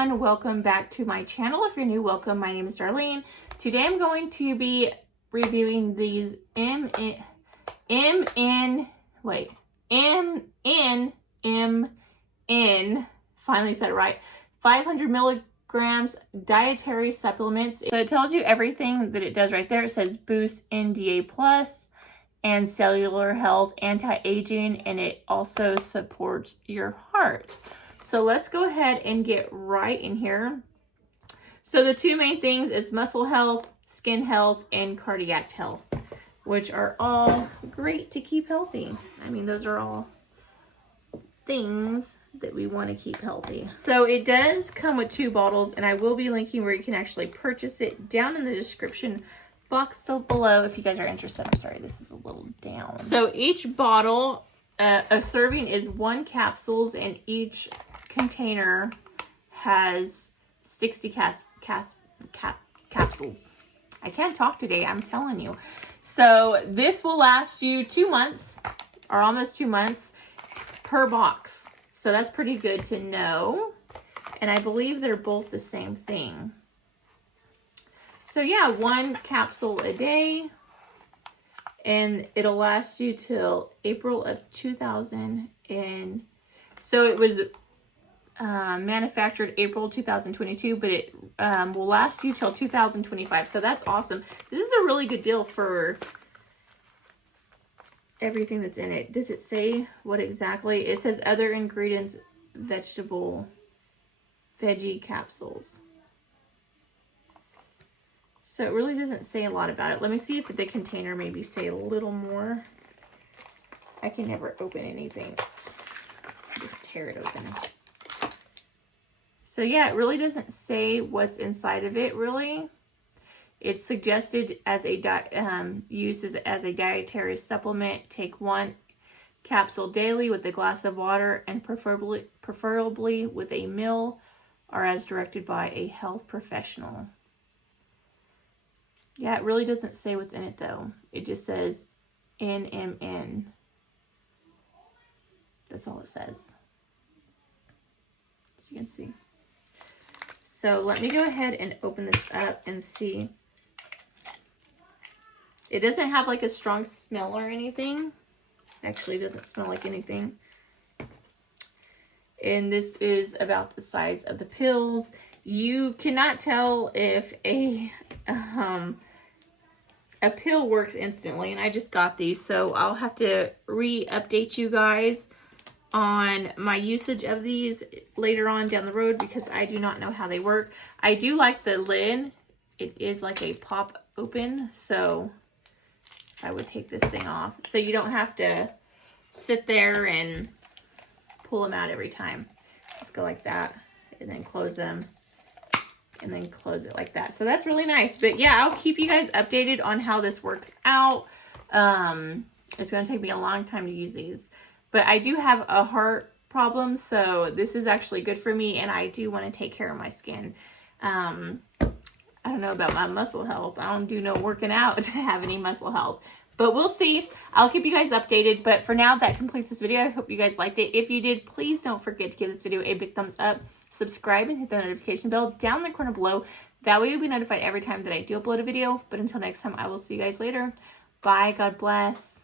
everyone, welcome back to my channel. If you're new, welcome. My name is Darlene. Today I'm going to be reviewing these NMN 500 milligrams dietary supplements. So it tells you everything that it does right there. It says boost NDA plus and cellular health, anti-aging, and it also supports your heart. So let's go ahead and get right in here. So the two main things is muscle health, skin health, and cardiac health, which are all great to keep healthy. I mean, those are all things that we want to keep healthy. So it does come with 2 bottles, and I will be linking where you can actually purchase it down in the description box below if you guys are interested. I'm sorry, this is a little down. So each bottle, a serving is 1 capsules, and each container has 60 capsules. I can't talk today, I'm telling you. So this will last you 2 months, or almost 2 months per box. So that's pretty good to know. And I believe they're both the same thing. So yeah, 1 capsule a day, and it'll last you till April of 2000. And so it was manufactured April 2022, but it will last you till 2025. So that's awesome. This is a really good deal for everything that's in it. Does it say what exactly? It says other ingredients, veggie capsules. So it really doesn't say a lot about it. Let me see if the container maybe say a little more. I can never open anything. Just tear it open. So yeah, it really doesn't say what's inside of it, really. It's suggested as a used as a dietary supplement. Take 1 capsule daily with a glass of water, and preferably with a meal, or as directed by a health professional. Yeah, it really doesn't say what's in it though. It just says NMN. That's all it says. As you can see. So let me go ahead and open this up and see. It doesn't have like a strong smell or anything. Actually, it doesn't smell like anything. And this is about the size of the pills. You cannot tell if a pill works instantly, and I just got these, so I'll have to re-update you guys on my usage of these later on down the road, because I do not know how they work. I do like the lid. It is like a pop open, so I would take this thing off so you don't have to sit there and pull them out every time. Just go like that and then close them and then close it like that. So that's really nice. But yeah, I'll keep you guys updated on how this works out. It's going to take me a long time to use these. But I do have a heart problem, so this is actually good for me, and I do want to take care of my skin. I don't know about my muscle health. I don't do no working out to have any muscle health. But we'll see. I'll keep you guys updated. But for now, that completes this video. I hope you guys liked it. If you did, please don't forget to give this video a big thumbs up. Subscribe and hit the notification bell down in the corner below. That way you'll be notified every time that I do upload a video. But until next time, I will see you guys later. Bye. God bless.